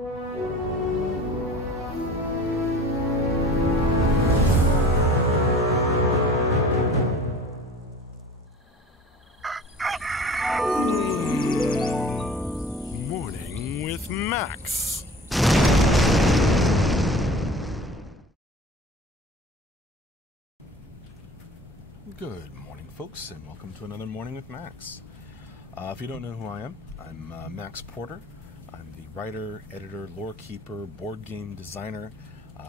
Morning with Max. Good morning, folks, and welcome to another Morning with Max. If you don't know who I am, I'm Max Porter. I'm the writer, editor, lore keeper, board game designer,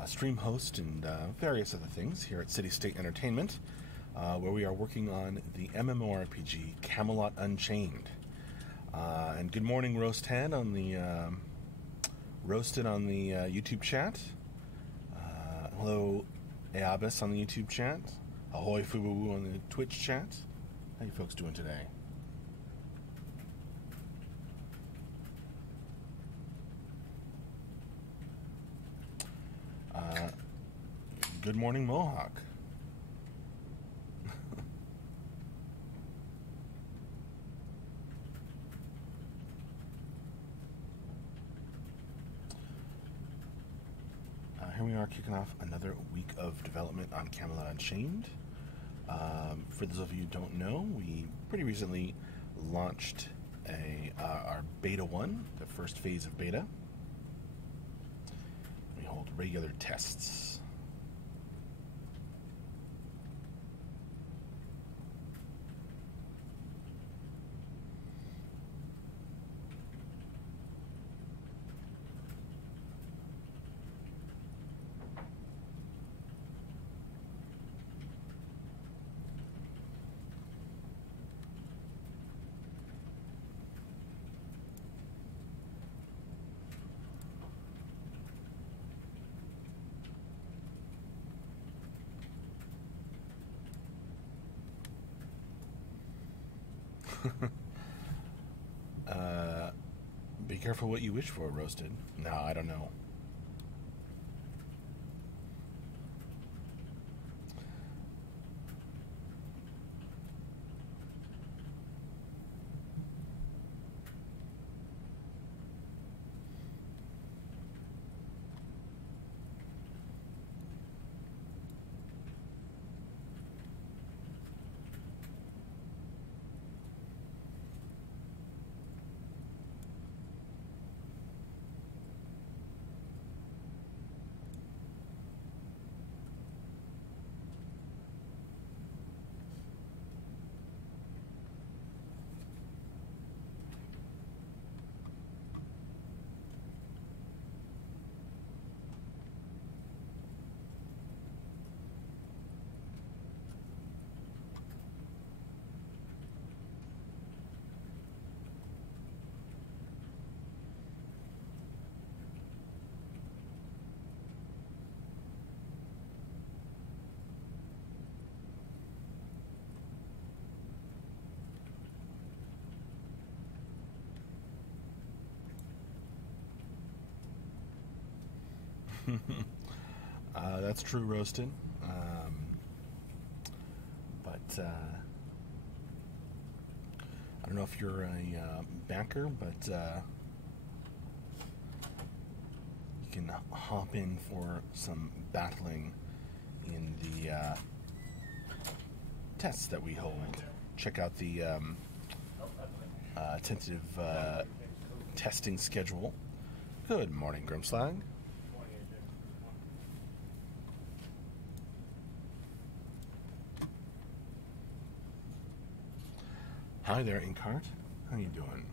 stream host, and various other things here at City State Entertainment, where we are working on the MMORPG Camelot Unchained. And good morning, Roasted on the YouTube chat. Hello, Eabus on the YouTube chat. Ahoy, Fubu on the Twitch chat. How you folks doing today? Good morning, Mohawk. Here we are kicking off another week of development on Camelot Unchained. For those of you who don't know, we pretty recently launched our Beta 1, the first phase of Beta. We hold regular tests. Be careful what you wish for, Roasted. No, I don't know. That's true, Roasted. But I don't know if you're a banker, but you can hop in for some battling in the tests that we hold. Check out the tentative testing schedule. Good morning, Grimslag. Hi there, Inkheart. How you doing?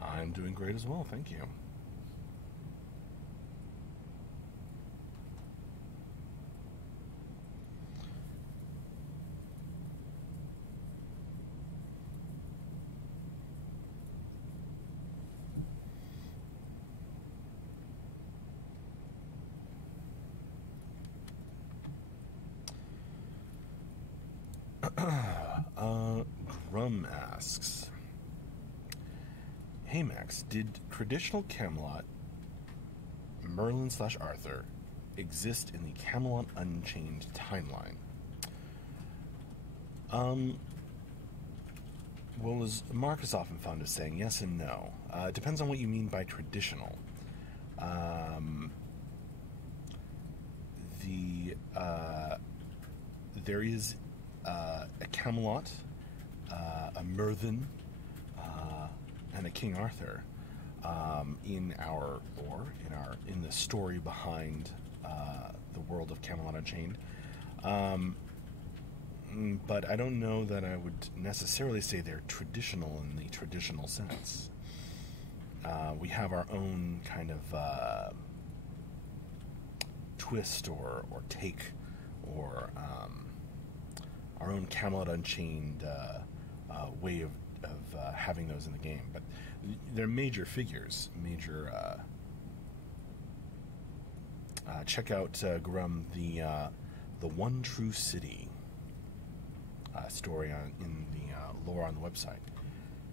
I'm doing great as well, thank you. Grum asks, hey Max, did traditional Camelot Merlin/Arthur exist in the Camelot Unchained timeline? Well, as Mark is often fond of saying, yes and no. It depends on what you mean by traditional. There is a Camelot, a Merlin, and a King Arthur in our lore, in the story behind the world of Camelot Unchained. But I don't know that I would necessarily say they're traditional in the traditional sense. We have our own kind of twist or take, or our own Camelot Unchained way of having those in the game. But they're major figures, major... check out, Grum, the One True City story in the lore on the website.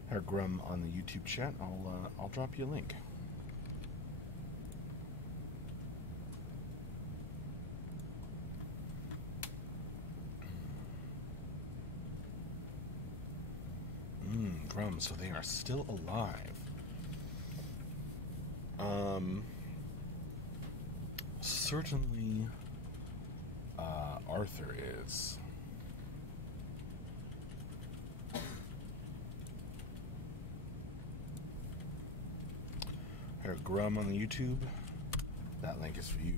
Or Grum on the YouTube chat. I'll drop you a link. Grum, so they are still alive. Certainly, Arthur is. Here, Grum on the YouTube. That link is for you.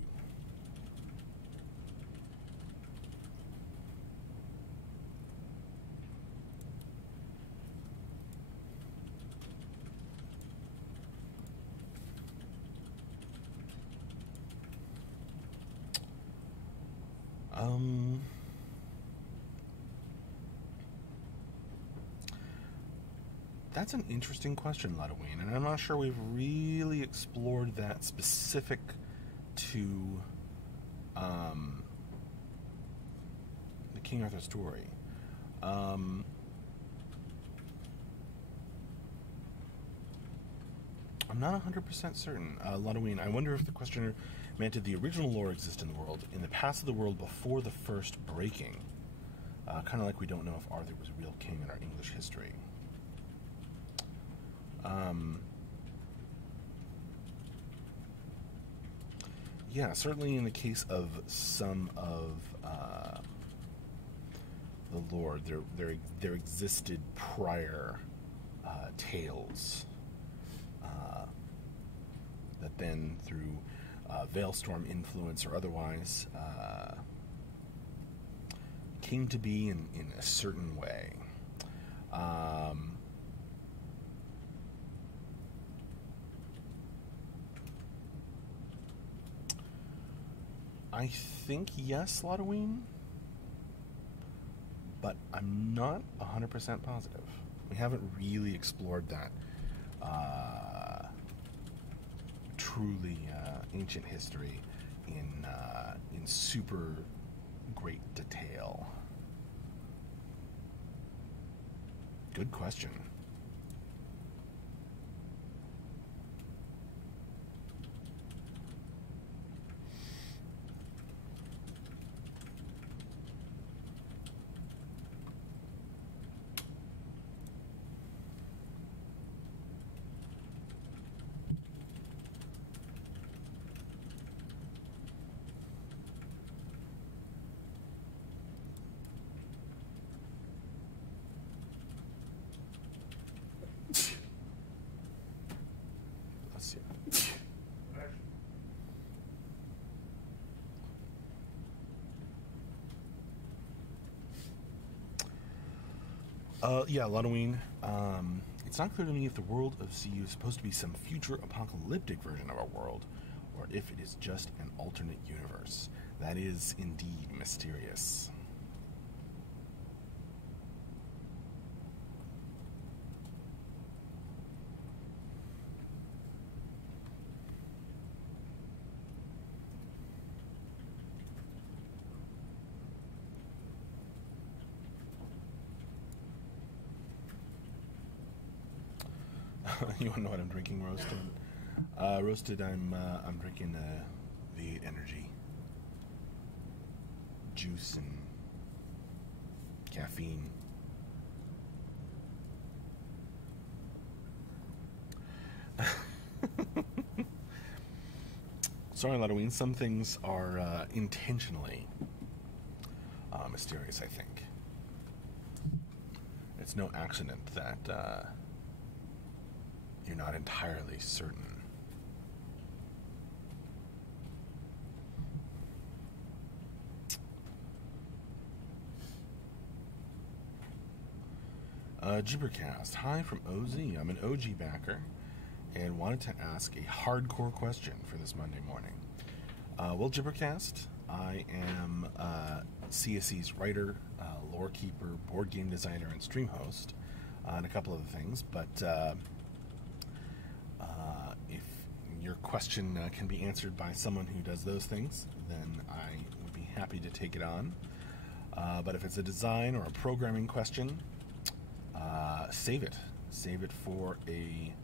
That's an interesting question, Ludween, and I'm not sure we've really explored that specific to the King Arthur story. I'm not 100% certain. Ludween, I wonder if the questioner meant did the original lore exist in the world, in the past of the world before the first breaking? Kind of like we don't know if Arthur was a real king in our English history. Yeah, certainly in the case of some of the lore, there existed prior tales that then, through Veilstorm influence or otherwise, came to be in a certain way. I think yes, Lotoween, but I'm not 100% positive. We haven't really explored that truly ancient history in super great detail. Good question. Yeah, Ludween. It's not clear to me if the world of CU is supposed to be some future apocalyptic version of our world, or if it is just an alternate universe. That is indeed mysterious. You want to know what I'm drinking, Roasted? Roasted, I'm drinking V8 Energy. Juice and caffeine. Sorry, Ludwig, some things are intentionally mysterious, I think. It's no accident that you're not entirely certain. Gibbercast, hi from OZ. I'm an OG backer and wanted to ask a hardcore question for this Monday morning. Well, Gibbercast, I am CSE's writer, lore keeper, board game designer, and stream host, and a couple other things. But if your question can be answered by someone who does those things, then I would be happy to take it on. But if it's a design or a programming question, save it. Save it for a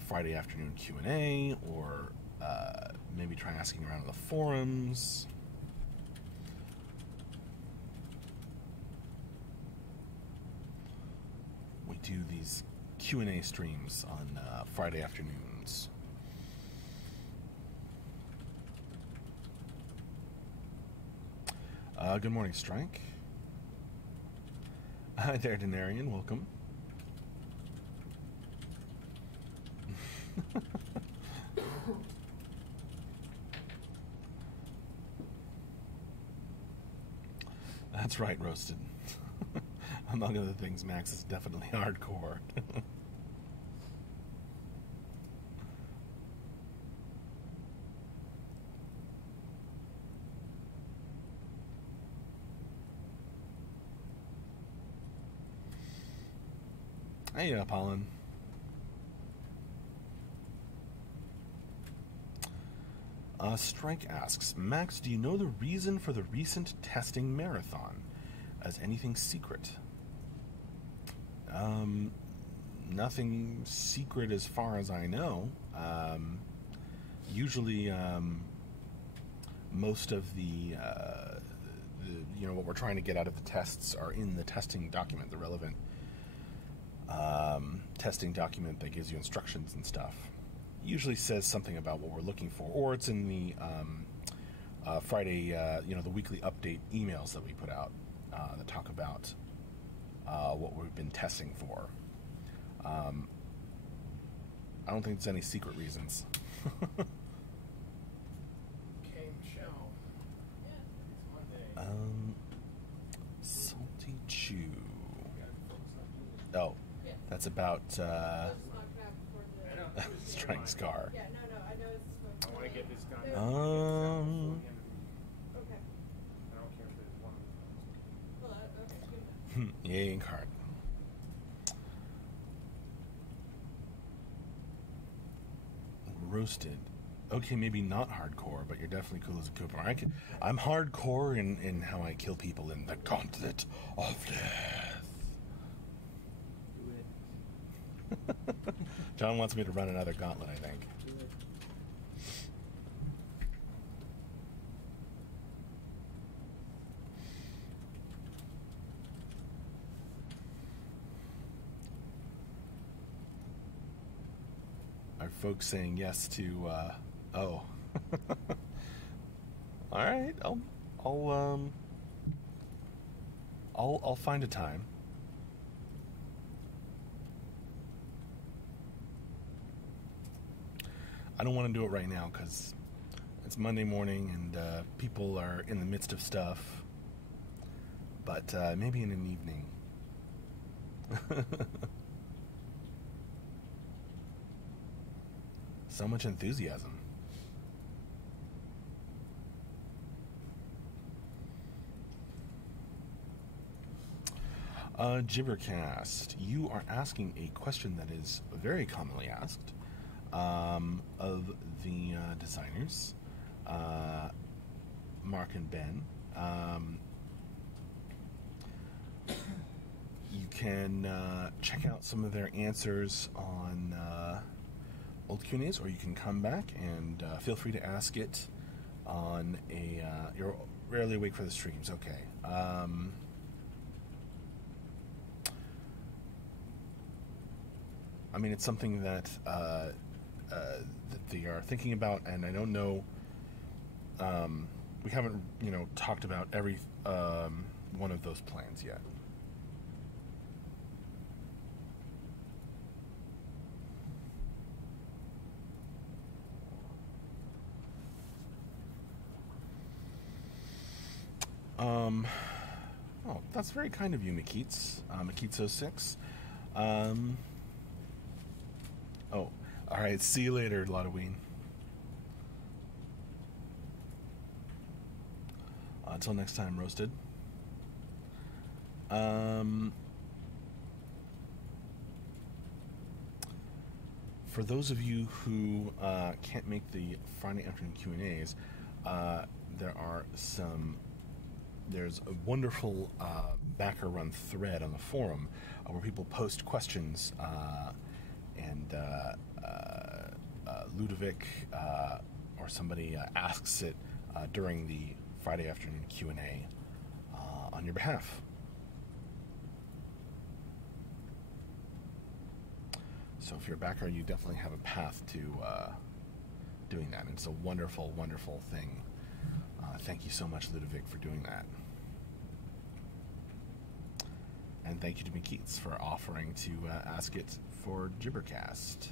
Friday afternoon Q&A, or maybe try asking around in the forums. We do these Q&A streams on Friday afternoons. Good morning, Strike. Hi there, Denarian. Welcome. That's right, Roasted. Among other things, Max is definitely hardcore. Hey, Apollon. Strike asks, Max, do you know the reason for the recent testing marathon? As anything secret? Nothing secret as far as I know. Usually, most of the what we're trying to get out of the tests are in the testing document, the relevant testing document that gives you instructions and stuff. Usually says something about what we're looking for, or it's in the Friday, the weekly update emails that we put out that talk about what we've been testing for. I don't think there's any secret reasons. Okay, Michelle. Yeah, it's Monday. Salty Chew. Oh, that's about Strike Scar. Yeah, no, I know it's I want to get this done. Okay. I don't care if there's one. Well, okay, good. Yay, and card. Roasted. Okay, maybe not hardcore, but you're definitely cool as a Cooper. I'm hardcore in how I kill people in the Gauntlet of Death. John wants me to run another gauntlet, I think. Are folks saying yes to, oh. Alright, I'll find a time. I don't want to do it right now because it's Monday morning and people are in the midst of stuff. But maybe in an evening. So much enthusiasm. Gibbercast, you are asking a question that is very commonly asked of the designers, Mark and Ben. You can check out some of their answers old Q&As, or you can come back and feel free to ask it on a... you're rarely awake for the streams. Okay. I mean, it's something that that they are thinking about, and I don't know. We haven't, talked about every one of those plans yet. Oh, that's very kind of you, Makits. Makitso6. Oh, alright, see you later, Lotaween. Until next time, Roasted. For those of you who can't make the Friday afternoon Q&As, there's a wonderful backer-run thread on the forum where people post questions, and Ludovic or somebody asks it during the Friday afternoon Q&A on your behalf. So if you're a backer, you definitely have a path to doing that. And it's a wonderful, wonderful thing. Thank you so much, Ludovic, for doing that. And thank you to Makits for offering to ask it for Gibbercast.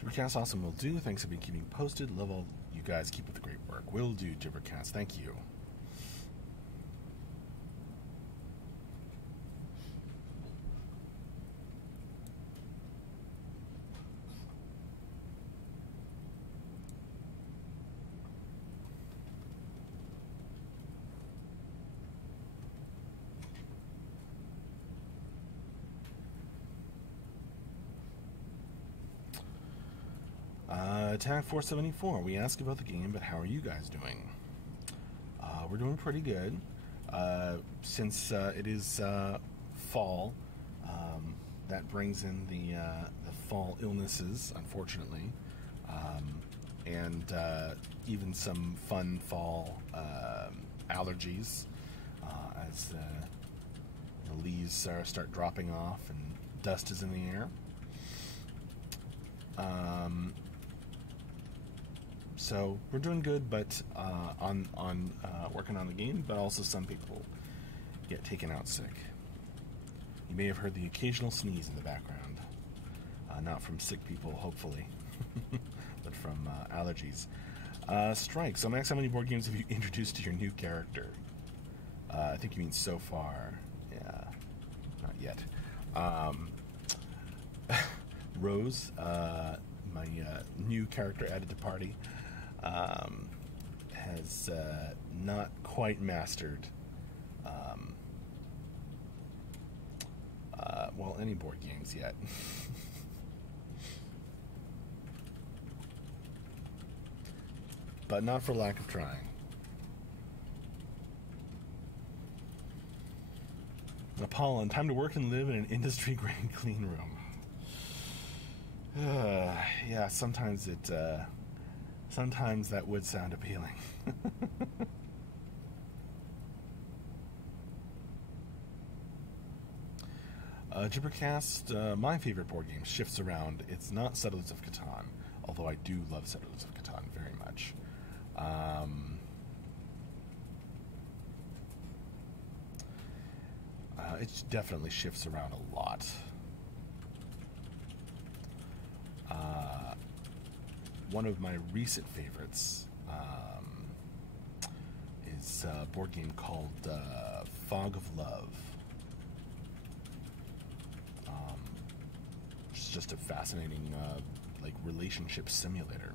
Gibbercast, awesome, will do. Thanks for being keeping posted. Love all you guys. Keep up the great work. Will do, Gibbercast. Thank you. Attack 474. We ask about the game, but how are you guys doing? We're doing pretty good. Since it is fall, that brings in the fall illnesses, unfortunately, and even some fun fall allergies as the leaves start dropping off and dust is in the air. So we're doing good, but on working on the game, but also some people get taken out sick. You may have heard the occasional sneeze in the background. Not from sick people, hopefully, but from allergies. Strike. So Max, how many board games have you introduced to your new character? I think you mean so far. Yeah, not yet. Rose, my new character added to party, has not quite mastered well, any board games yet. But not for lack of trying. Apollon, time to work and live in an industry-grade clean room. Yeah, sometimes that would sound appealing. Gibbercast, my favorite board game shifts around. It's not Settlers of Catan, although I do love Settlers of Catan very much. It definitely shifts around a lot. One of my recent favorites is a board game called Fog of Love. It's just a fascinating relationship simulator.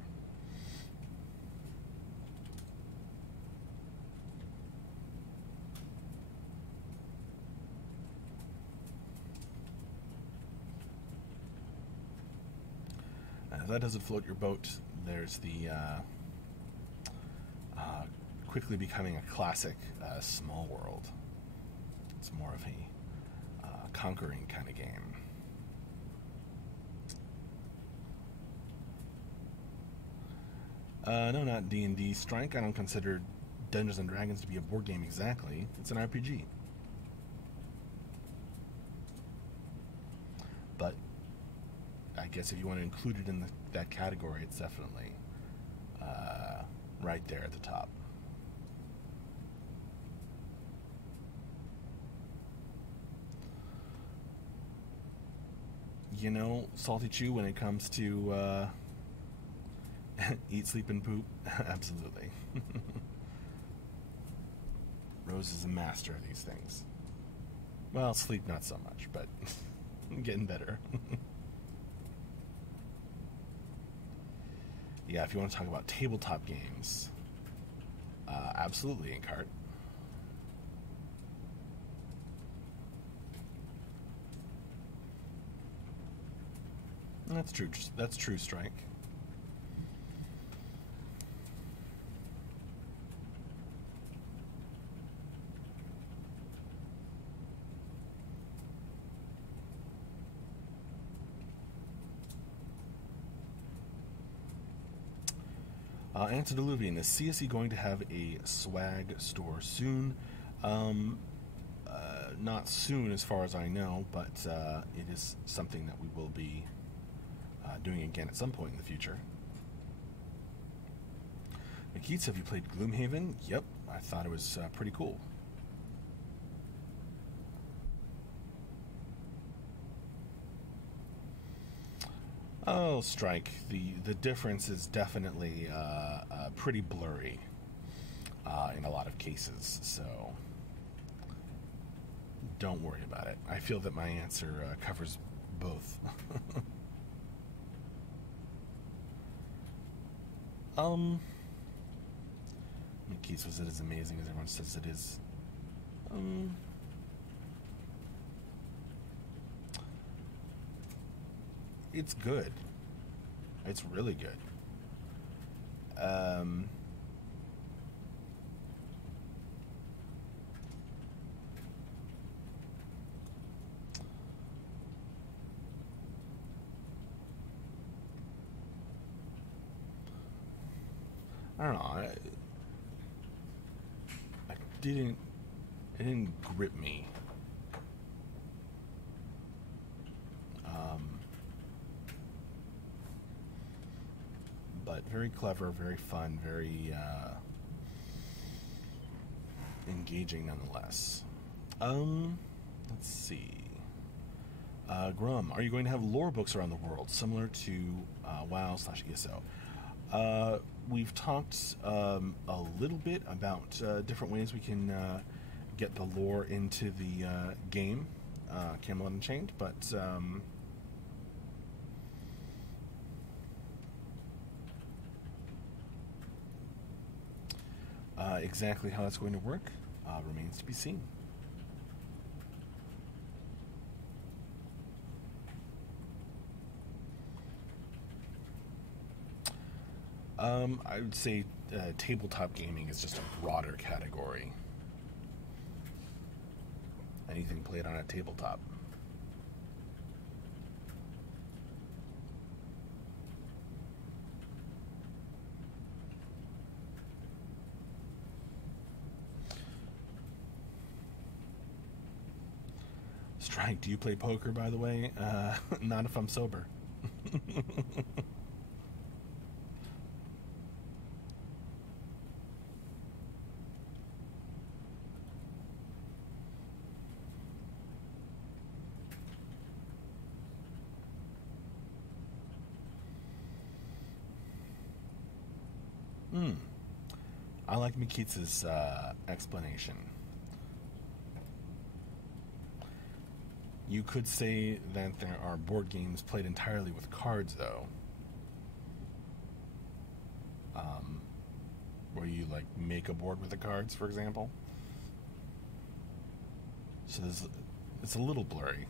that doesn't float your boat, there's the quickly becoming a classic, Small World. It's more of a conquering kind of game. No, not D&D Strike. I don't consider Dungeons and Dragons to be a board game exactly. It's an RPG. But I guess if you want to include it in that category, it's definitely right there at the top. You know, Salty Chew, when it comes to eat, sleep, and poop, absolutely. Rose is a master of these things. Well, sleep not so much, but getting better. Yeah, if you want to talk about tabletop games, absolutely, Inkheart. That's true. That's true, Strike. Antediluvian, is CSE going to have a swag store soon? Not soon as far as I know, but it is something that we will be doing again at some point in the future. Keats, have you played Gloomhaven? Yep, I thought it was pretty cool. Oh, Strike, the difference is definitely pretty blurry in a lot of cases, so don't worry about it. I feel that my answer covers both. Keats, was it as amazing as everyone says it is? It's good. It's really good. I don't know. It didn't grip me. But very clever, very fun, very engaging nonetheless. Let's see. Grum, are you going to have lore books around the world similar to WoW/ESO? We've talked a little bit about different ways we can get the lore into the game, Camelot Unchained, but exactly how that's going to work remains to be seen. I would say tabletop gaming is just a broader category. Anything played on a tabletop. Strike, do you play poker, by the way? Not if I'm sober. I like Mikitsa's explanation. You could say that there are board games played entirely with cards, though. Where you, like, make a board with the cards, for example. So it's a little blurry.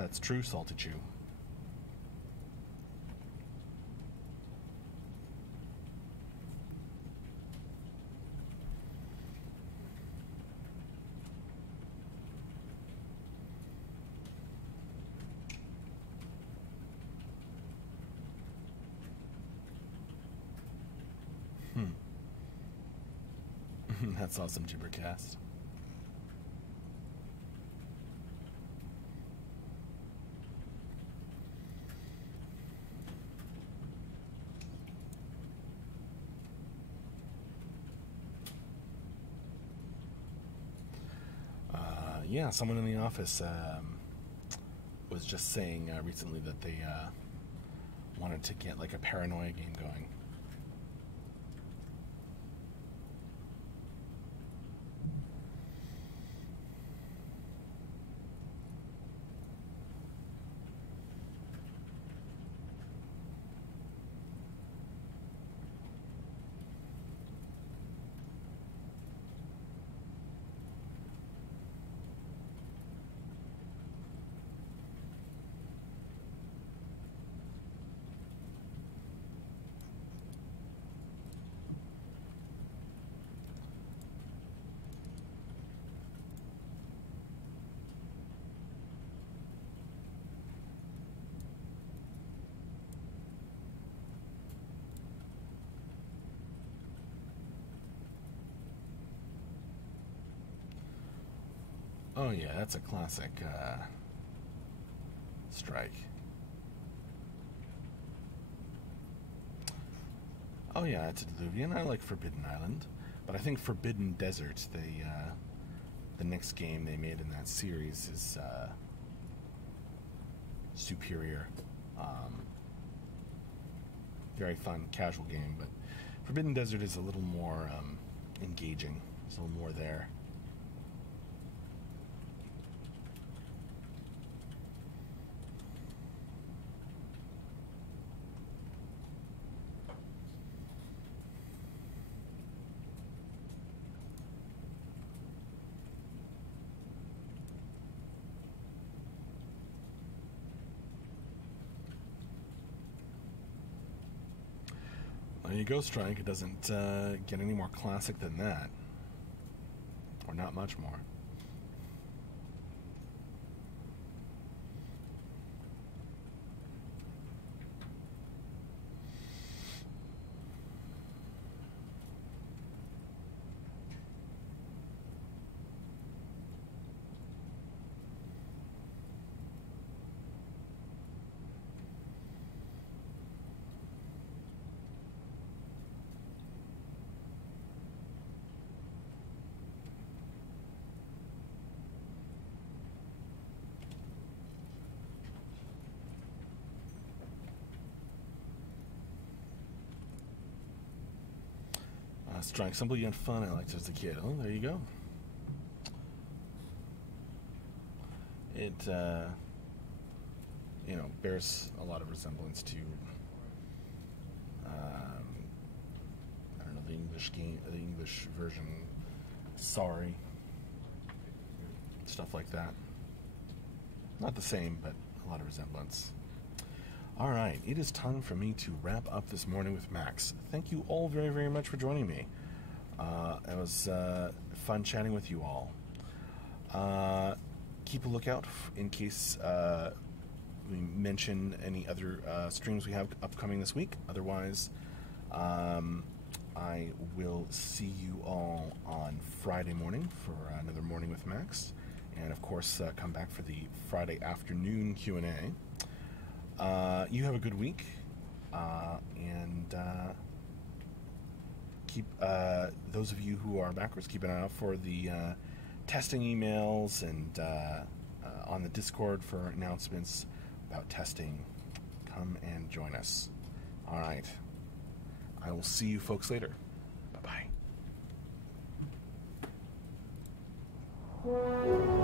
That's true, Salty Chew. That's awesome, Jibbercast. Yeah, someone in the office was just saying recently that they wanted to get like a paranoia game going. Oh yeah, that's a classic strike. Oh yeah, it's a Diluvian. I like Forbidden Island, but I think Forbidden Desert, the next game they made in that series, is superior. Very fun, casual game, but Forbidden Desert is a little more engaging. There's a little more there. There you go, Strike. It doesn't get any more classic than that. Or not much more. Strike, simple yet fun. I liked it as a kid. Oh, there you go. It, you know, bears a lot of resemblance to, I don't know, the English game, the English version. Sorry, stuff like that. Not the same, but a lot of resemblance. All right, it is time for me to wrap up this morning with Max. Thank you all very, very much for joining me. It was fun chatting with you all. Keep a lookout in case we mention any other streams we have upcoming this week. Otherwise, I will see you all on Friday morning for another Morning with Max. And, of course, come back for the Friday afternoon Q&A. You have a good week, and keep those of you who are backwards, keep an eye out for the testing emails and on the Discord for announcements about testing. Come and join us. All right. I will see you folks later. Bye-bye.